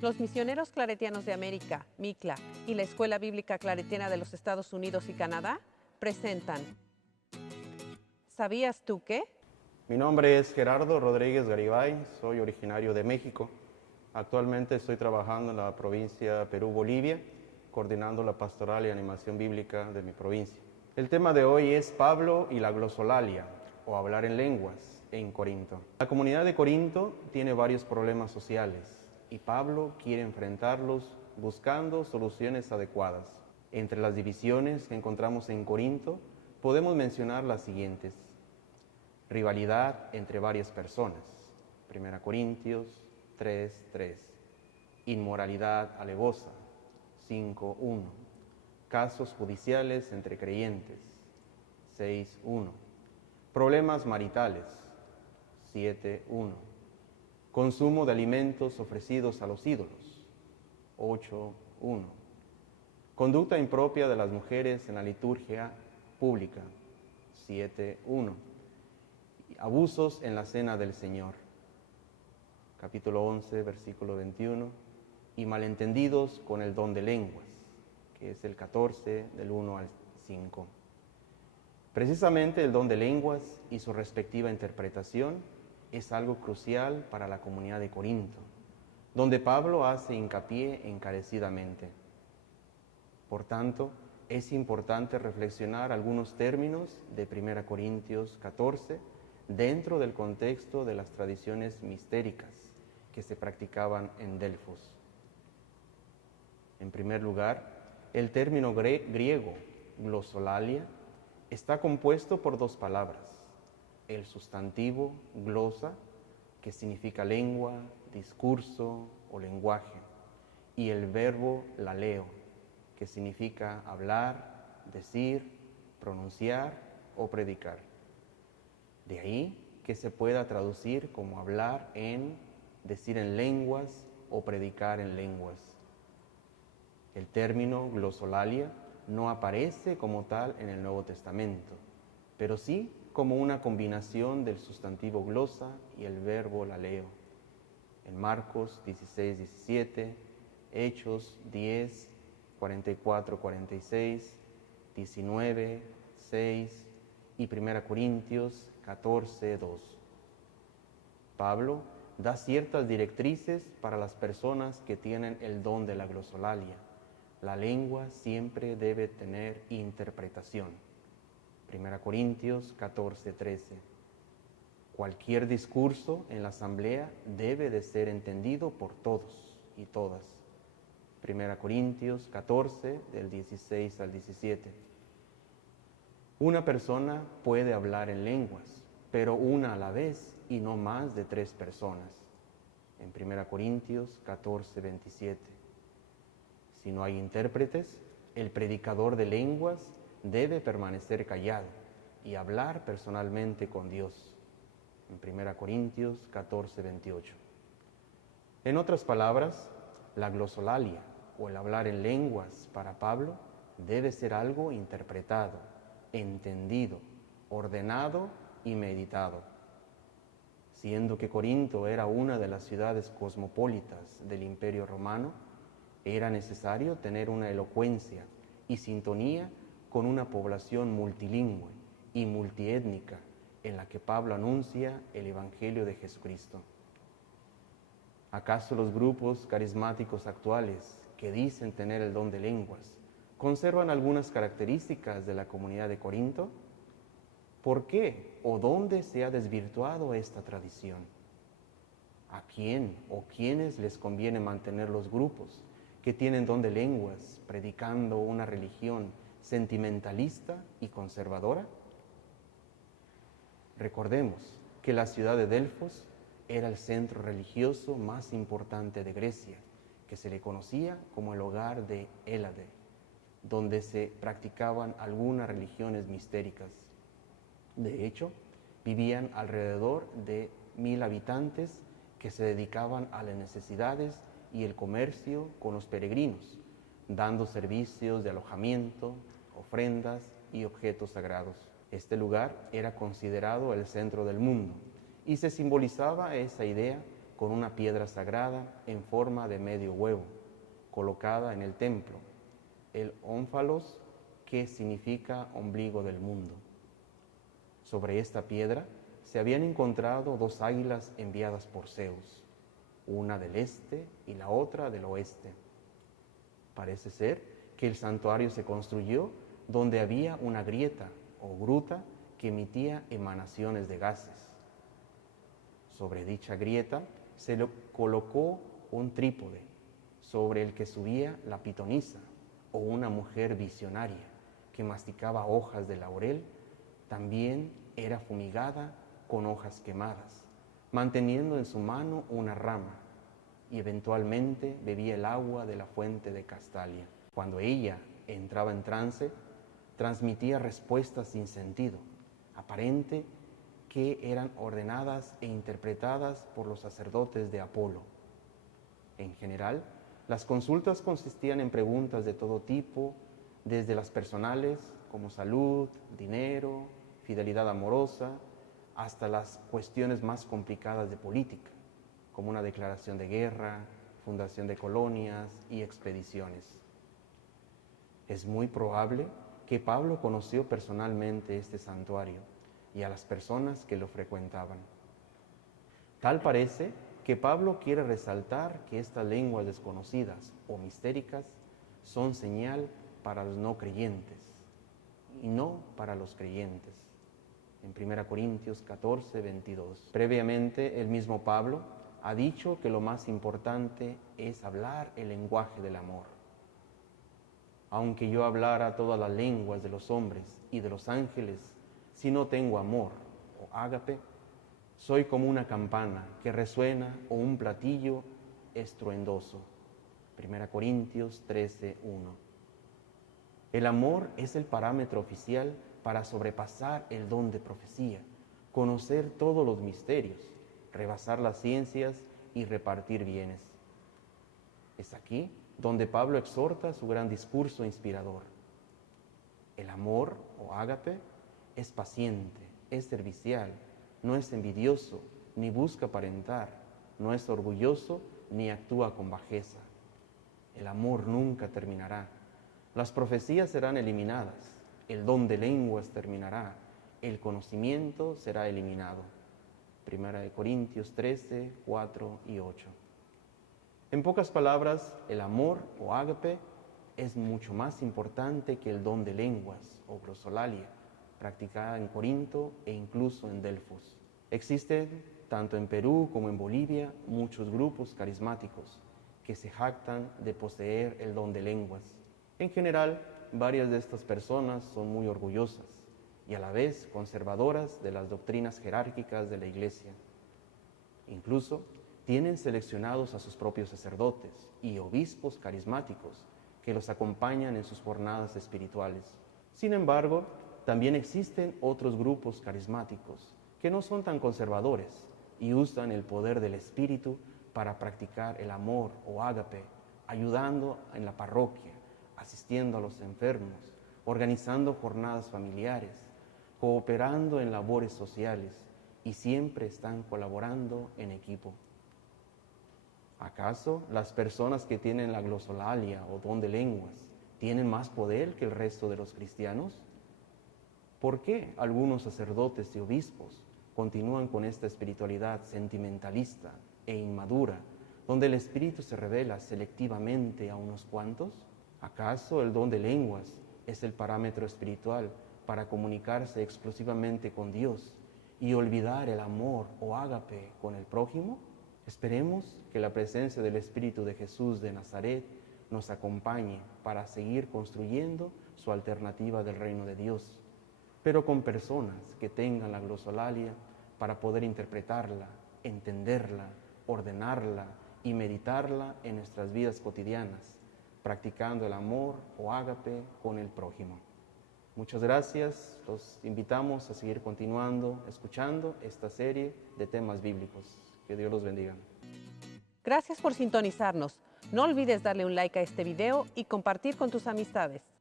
Los misioneros claretianos de América, MICLA, y la Escuela Bíblica Claretiana de los Estados Unidos y Canadá presentan ¿Sabías tú qué? Mi nombre es Gerardo Rodríguez Garibay, soy originario de México. Actualmente estoy trabajando en la provincia Perú-Bolivia, coordinando la pastoral y animación bíblica de mi provincia. El tema de hoy es Pablo y la glosolalia, o hablar en lenguas, en Corinto. La comunidad de Corinto tiene varios problemas sociales y Pablo quiere enfrentarlos buscando soluciones adecuadas. Entre las divisiones que encontramos en Corinto, podemos mencionar las siguientes: rivalidad entre varias personas, 1 Corintios 3:3. Inmoralidad alevosa, 5:1. Casos judiciales entre creyentes, 6:1. Problemas maritales, 7:1. Consumo de alimentos ofrecidos a los ídolos, 8:1. Conducta impropia de las mujeres en la liturgia pública, 7:1. Abusos en la cena del Señor, capítulo 11, versículo 21, y malentendidos con el don de lenguas, que es el 14, del 1 al 5. Precisamente el don de lenguas y su respectiva interpretación es algo crucial para la comunidad de Corinto, donde Pablo hace hincapié encarecidamente. Por tanto, es importante reflexionar algunos términos de 1 Corintios 14 dentro del contexto de las tradiciones mistéricas que se practicaban en Delfos. En primer lugar, el término griego glosolalia está compuesto por dos palabras: el sustantivo glosa, que significa lengua, discurso o lenguaje, y el verbo laleo, que significa hablar, decir, pronunciar o predicar. De ahí que se pueda traducir como hablar en, decir en lenguas o predicar en lenguas. El término glosolalia no aparece como tal en el Nuevo Testamento, pero sí como una combinación del sustantivo glosa y el verbo laleo. En Marcos 16:17, Hechos 10:44-46, 19:6 y 1 Corintios 14:2. Pablo da ciertas directrices para las personas que tienen el don de la glosolalia. La lengua siempre debe tener interpretación. 1 Corintios 14:13. Cualquier discurso en la asamblea debe de ser entendido por todos y todas. 1 Corintios 14, del 16 al 17. Una persona puede hablar en lenguas, pero una a la vez y no más de 3 personas. En 1 Corintios 14, 27. Si no hay intérpretes, el predicador de lenguas debe permanecer callado y hablar personalmente con Dios. En 1 Corintios 14, 28. En otras palabras, la glosolalia o el hablar en lenguas para Pablo debe ser algo interpretado, entendido, ordenado y meditado. Siendo que Corinto era una de las ciudades cosmopolitas del Imperio Romano, era necesario tener una elocuencia y sintonía con una población multilingüe y multiétnica en la que Pablo anuncia el Evangelio de Jesucristo. ¿Acaso los grupos carismáticos actuales que dicen tener el don de lenguas conservan algunas características de la comunidad de Corinto? ¿Por qué o dónde se ha desvirtuado esta tradición? ¿A quién o quiénes les conviene mantener los grupos que tienen don de lenguas predicando una religión sentimentalista y conservadora? Recordemos que la ciudad de Delfos era el centro religioso más importante de Grecia, que se le conocía como el hogar de Hélade, donde se practicaban algunas religiones mistéricas. De hecho, vivían alrededor de 1000 habitantes que se dedicaban a las necesidades y el comercio con los peregrinos, dando servicios de alojamiento, ofrendas y objetos sagrados. Este lugar era considerado el centro del mundo y se simbolizaba esa idea con una piedra sagrada en forma de medio huevo, colocada en el templo, el ónfalos, que significa ombligo del mundo. Sobre esta piedra se habían encontrado dos águilas enviadas por Zeus, una del este y la otra del oeste. Parece ser que el santuario se construyó donde había una grieta o gruta que emitía emanaciones de gases. Sobre dicha grieta se le colocó un trípode, sobre el que subía la pitonisa, o una mujer visionaria que masticaba hojas de laurel. También era fumigada con hojas quemadas, manteniendo en su mano una rama, y eventualmente bebía el agua de la fuente de Castalia. Cuando ella entraba en trance, transmitía respuestas sin sentido, aparente, que eran ordenadas e interpretadas por los sacerdotes de Apolo. En general, las consultas consistían en preguntas de todo tipo, desde las personales, como salud, dinero, fidelidad amorosa, hasta las cuestiones más complicadas de política, como una declaración de guerra, fundación de colonias y expediciones. Es muy probable que Pablo conoció personalmente este santuario y a las personas que lo frecuentaban. Tal parece que Pablo quiere resaltar que estas lenguas desconocidas o mistéricas son señal para los no creyentes y no para los creyentes. En 1 Corintios 14, 22. Previamente, el mismo Pablo ha dicho que lo más importante es hablar el lenguaje del amor. Aunque yo hablara todas las lenguas de los hombres y de los ángeles, si no tengo amor o ágape, soy como una campana que resuena o un platillo estruendoso. 1 Corintios 13, 1. El amor es el parámetro oficial para sobrepasar el don de profecía, conocer todos los misterios, rebasar las ciencias y repartir bienes. Es aquí donde Pablo exhorta su gran discurso inspirador. El amor o ágape es paciente, es servicial, no es envidioso, ni busca aparentar, no es orgulloso, ni actúa con bajeza. El amor nunca terminará. Las profecías serán eliminadas, el don de lenguas terminará, el conocimiento será eliminado. 1 Corintios 13, 4 y 8. En pocas palabras, el amor o ágape es mucho más importante que el don de lenguas o glosolalia, practicada en Corinto e incluso en Delfos. Existen, tanto en Perú como en Bolivia, muchos grupos carismáticos que se jactan de poseer el don de lenguas. En general, varias de estas personas son muy orgullosas y a la vez conservadoras de las doctrinas jerárquicas de la Iglesia. Incluso tienen seleccionados a sus propios sacerdotes y obispos carismáticos que los acompañan en sus jornadas espirituales. Sin embargo, también existen otros grupos carismáticos que no son tan conservadores y usan el poder del Espíritu para practicar el amor o ágape, ayudando en la parroquia, asistiendo a los enfermos, organizando jornadas familiares, cooperando en labores sociales y siempre están colaborando en equipo. ¿Acaso las personas que tienen la glosolalia o don de lenguas tienen más poder que el resto de los cristianos? ¿Por qué algunos sacerdotes y obispos continúan con esta espiritualidad sentimentalista e inmadura, donde el Espíritu se revela selectivamente a unos cuantos? ¿Acaso el don de lenguas es el parámetro espiritual para comunicarse exclusivamente con Dios y olvidar el amor o ágape con el prójimo? Esperemos que la presencia del Espíritu de Jesús de Nazaret nos acompañe para seguir construyendo su alternativa del reino de Dios, pero con personas que tengan la glosolalia para poder interpretarla, entenderla, ordenarla y meditarla en nuestras vidas cotidianas, practicando el amor o ágape con el prójimo. Muchas gracias, los invitamos a seguir continuando, escuchando esta serie de temas bíblicos. Que Dios los bendiga. Gracias por sintonizarnos. No olvides darle un like a este video y compartir con tus amistades.